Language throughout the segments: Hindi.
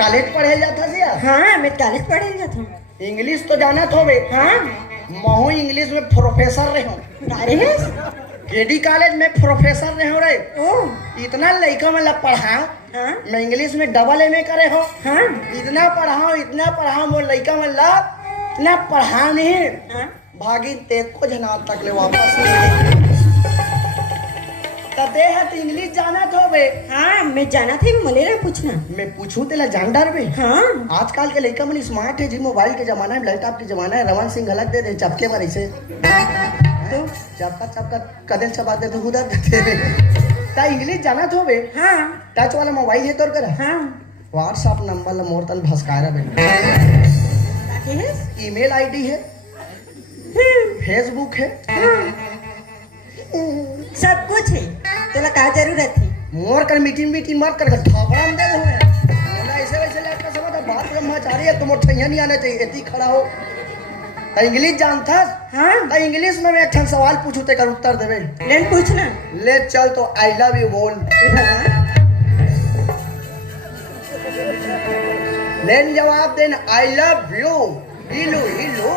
कॉलेज पढ़े जाता सिया? हाँ मैं कॉलेज पढ़े जाता। इंग्लिश तो जाना थो बे? हाँ महू इंग्लिश में प्रोफेसर रहे हो। अरे केडी कॉलेज में प्रोफेसर रहे हो रे। ओ इतना लड़का मतलब पढ़ाओ, हाँ मैं इंग्लिश में डबल एम ए करे हो। हाँ इतना पढ़ाओ वो लड़का मतलब इतना पढ़ा नहीं हाँ भागी तेज को जना तक ले वापस नहीं कते है तो इंग्लिश जाना थो बे? हाँ मैं जाना थी मलेरा पूछना। मैं पूछूं तेला जान डर बे? हाँ आजकल के लड़का मन स्मार्ट है जी, मोबाइल के जमाना है, लैपटॉप के जमाना है। रवन सिंह गलत दे दे चपके पर ऐसे तो चपका कदल चबा दे तो उधर देते ता इंग्लिश जाना थो बे? हाँ टच वाला मोबाइल है तोर कर? हाँ व्हाट्सएप नंबर ला मोर तन भसकारा बे। ईमेल आईडी है, फेसबुक है, सब कुछ है। तोला का जरूरत है? मोर कर मीटिंग मत कर ठापड़ा में दे दो। बोला ऐसे वैसे लड़का समझ बात ब्रह्मचारी है, तुम ठैया नहीं आना चाहिए, इतनी खड़ा हो। तो इंग्लिश जानता? हाँ तो इंग्लिश में मैं अच्छा सवाल पूछू ते कर उत्तर देवे। लेन पूछना। ले चल तो आई लव यू बोल। लेन जवाब देना आई लव यू। हिलू हिलू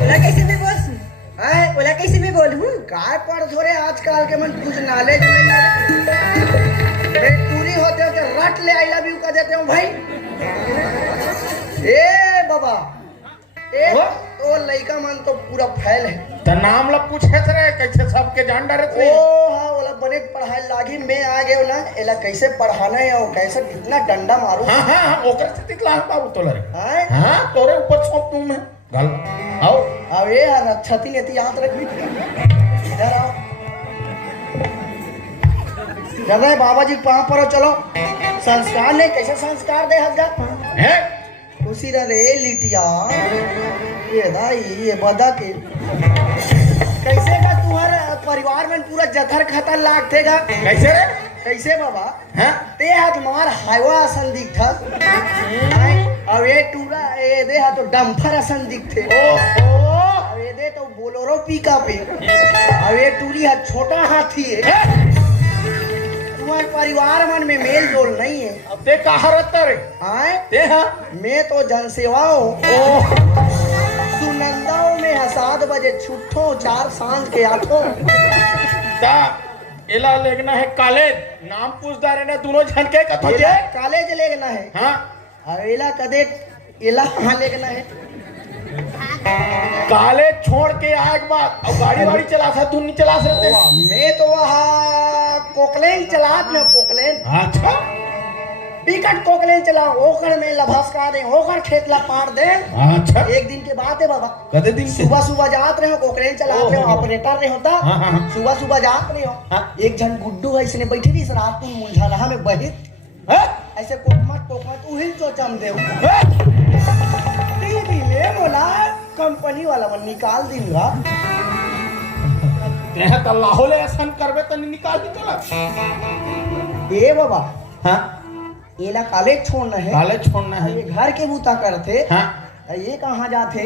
बोला कैसे भी बोल है? बोला कैसे भी बोलूं? काय पढ़ थोड़े आजकल के मन कुछ नॉलेज नहीं है। टूरी होते हो रट ले आई लव यू का देते हो भाई। ए बाबा ए तो लड़का मन तो पूरा फैल है। तो नाम ला पूछे रे कैसे सबके जान डरे थे। ओ हाँ ओला बने पढ़ाई लागी मैं आ गए ना एला कैसे पढ़ाना है और कैसे कितना डंडा मारू। हाँ हाँ हाँ ओकर से दिखला बाबू तोला रे। हैं? हाँ तोरे ऊपर सौंप दूं मैं गल आओ अब ये यार छती नेती याद रख भी इधर आओ। चल रहे बाबा जी वहां पर चलो। संस्कार नहीं कैसे संस्कार दे हजार है उसी रे लिटिया ये दाई ये बदा के कैसे का तुम्हारे परिवार में पूरा जखर खतर लागतेगा कैसे रे कैसे बाबा? हाँ ते हाथ मार हाईवा असन दिखता अब ये टूरा ये दे हाथ तो डंफर असन दिखते। ओहो अब ये दे तो बोलोरो पीका पे। अब ये टूरी हाथ छोटा हाथी है। तुम्हारे परिवार मन में मेल जोल नहीं है। अब ते कहाँ रहता रे आए ते हाँ मैं तो जनसेवाओं ओह सुनंदाओं में 7 बजे छुट्टो 4 सांझ के आठों। ता एला लेगना है कॉलेज नाम पूछदा रे ना दोनों जन के कथो एला जे कॉलेज लेगना है। हाँ और एला कदे एला कहाँ लेगना है? कॉलेज छोड़ के आए के बाद अब गाड़ी वाड़ी चला सा तू नहीं चला सकते। मैं तो वहाँ कोकलेन चलात में कोकलेन अच्छा पिकट कोकलेन चला ओकर में लभस का दे ओकर खेत ला पार दे। अच्छा एक दिन के बात है बाबा। कदे दिन से सुबह जात रहे हो कोकलेन चलात रहे हो ऑपरेटर रहे होता। हाँ, हाँ, हाँ। सुबह जात रहे हो हाँ। एक जन गुड्डू है इसने बैठी थी रात को मुंझा रहा में बहित हैं? ऐसे कोकमत उहिल जो चम दे ले बोला कंपनी वाला मन निकाल दूंगा। तेहा त लाहौले ऐसा करबे त निकाल दी चला। ए बाबा हाँ एला कॉलेज छोड़ना है। कॉलेज छोड़ना है ये घर के बूता करते हाँ ये कहाँ जाते?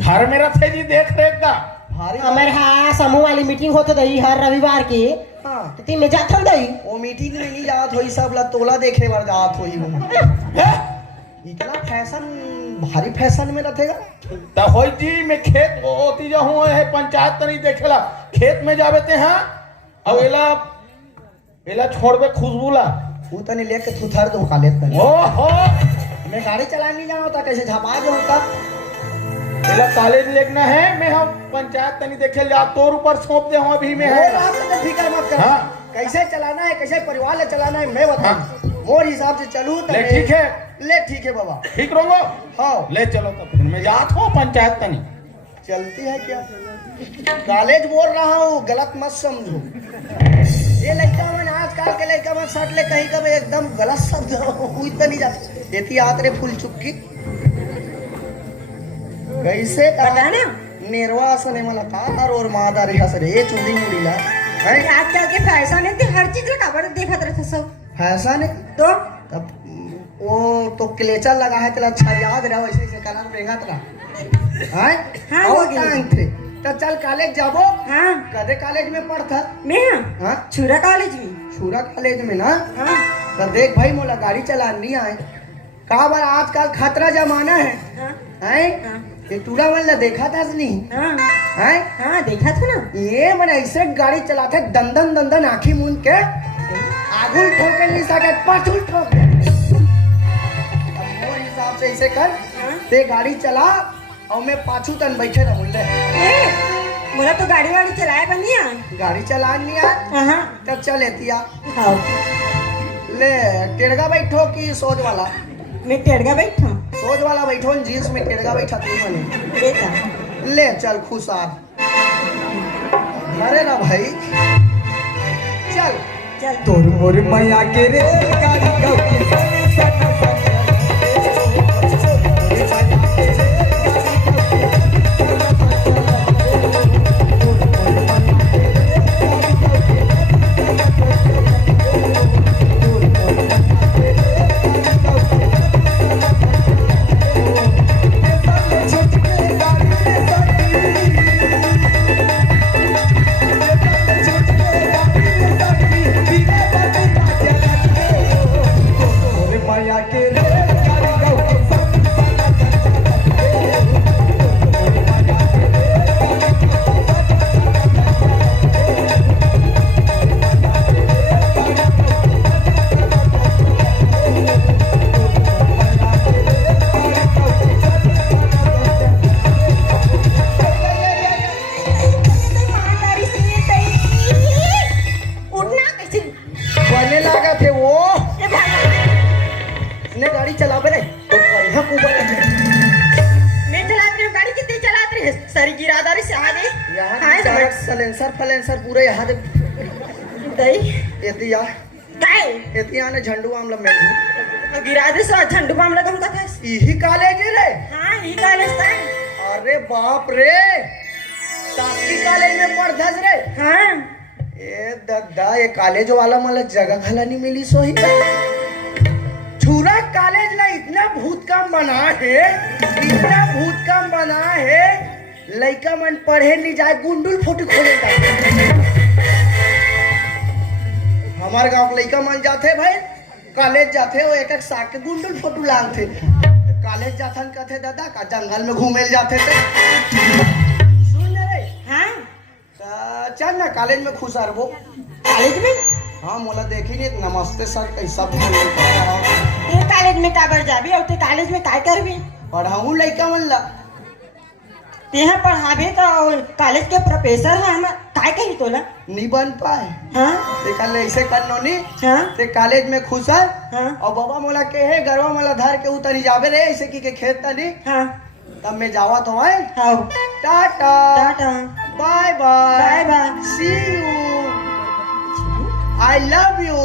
घर में रखे जी देख रेख का भारी हमारे हाँ समूह वाली मीटिंग होते दई हर रविवार की हाँ तो ती में जात हम दई। वो मीटिंग में नहीं जात होई सब ला तोला देखे बार जात होई वो। हैं? इतना फैशन भारी फैशन में रखेगा। त होई जी मैं खेत होती जो हूँ है पंचायत त नहीं देखेला खेत में जावे ते हाँ अब एला छोड़बे खुशबू ला वो तने लेके थुथर दो कॉलेज में। ओहो मैं गाड़ी चलाने नहीं जाना होता कैसे झपा जो होता। एला कॉलेज लेगना है मैं हम पंचायत तनी देखे जा तोर ऊपर सौंप दे हूँ अभी में वो है। बात तो फिक्र मत कर। हाँ। कैसे चलाना है कैसे परिवार ले चलाना है मैं बता मोर हिसाब से चलूँ तो ले ठीक है ले ठीक है बाबा। ठीक रहोगे हाँ ले चलो तो फिर मैं जात हूँ पंचायत तनी चलती है क्या? कॉलेज बोल रहा हूँ गलत मत समझो। ये लड़का मन आजकल के लड़का मन सट ले कहीं कभी एकदम गलत शब्द हुई तो नहीं जाते। एती आतरे फूल चुक्की कैसे बताने नेरवा सने मला कार और मादार हसरे ये चुंडी मुड़ीला है। आजकल के फैशन है ते हर चीज ला काबर देखत रहत सब फैशन है तो तब वो तो क्लेचर लगा है तेरा अच्छा याद रहा वैसे ऐसे कलर रेंगत रहा है। हाँ, और हो गई। टांग थे तो चल कॉलेज जाबो। हाँ कदे कॉलेज में पढ़ता? मैं हाँ छुरा कॉलेज में। छुरा कॉलेज में ना हाँ तो देख भाई मोला गाड़ी चलानी आए का बार आजकल खतरा जमाना है हाँ हैं? हाँ ये टूरा वाला देखा था नहीं हाँ हैं? हाँ देखा था ना। ये मन ऐसे गाड़ी चलाते दंदन दंदन आँखी मूंद के आगुल ठोके नहीं सके पाछुल ठोक दे। अब मोर हिसाब से ऐसे कर हाँ? ते गाड़ी चला और मैं पाछू तन बैठे रहूं ले। ए मोला तो गाड़ी वाड़ी चलाए बनिया। गाड़ी चला नहीं आ हाँ तब चल एतिया हाँ ले टेढ़गा बैठो कि सोच वाला मैं टेढ़गा बैठा सोच वाला बैठो जींस में टेढ़गा बैठा तू मने बेटा। ले चल खुशार अरे ना भाई चल चल तोर मोर मैया के रे गाड़ी गौरी सन सन मैया के रे गाड़ी गौरी सन ईमानदारी से तई उठना कैसे। बनने लगा थे वो ए भाई ने गाड़ी चला बे रे तो बढ़िया कुबल मैं चलाती हूँ गाड़ी कितनी चलाती है सारी गिरादारी से आ गई। यहाँ हाँ सारा सलेंसर फलेंसर पूरे यहाँ दे दई एतिया काय एतिया ने झंडू आमला में गिरादे से झंडू मामला कम का था। यही कॉलेज है रे हाँ ये कॉलेज था। अरे बाप रे शासकीय कॉलेज में पढ़थस रे हाँ ए दद्दा ये कॉलेज वाला मला जगह खला नहीं मिली सो ही छुरा कॉलेज ना इतना भूत काम बना है इतना भूत काम बना है लड़का मन पढ़े नहीं जाए गुंडुल फोटो खोले हमारे गांव के लड़का मन जाते भाई कॉलेज जाते वो एक एक साक के गुंडुल फोटो लांगते कॉलेज जाथन कहते दादा का जंगल में घूमे जाते थे सुन रे हाँ चल ना कॉलेज में खुश रहो कॉलेज में हाँ मोला देखी नहीं नमस्ते सर कैसा पढ़ाऊँ ये कॉलेज में काबर जाबी और ते कॉलेज में काय करबी। लड़का मन ला तेहा पढ़ाबे तो कॉलेज के प्रोफेसर है हम काय कही तोला। नहीं बन पाए हाँ ते कल ऐसे करनो नी हाँ ते कॉलेज में खुश है हाँ और बाबा मोला के है गरवा मोला धर के उतरी जावे रे ऐसे की के खेत तनी हाँ तब मैं जावा तो है हाँ tata tata bye bye bye bye see you I love you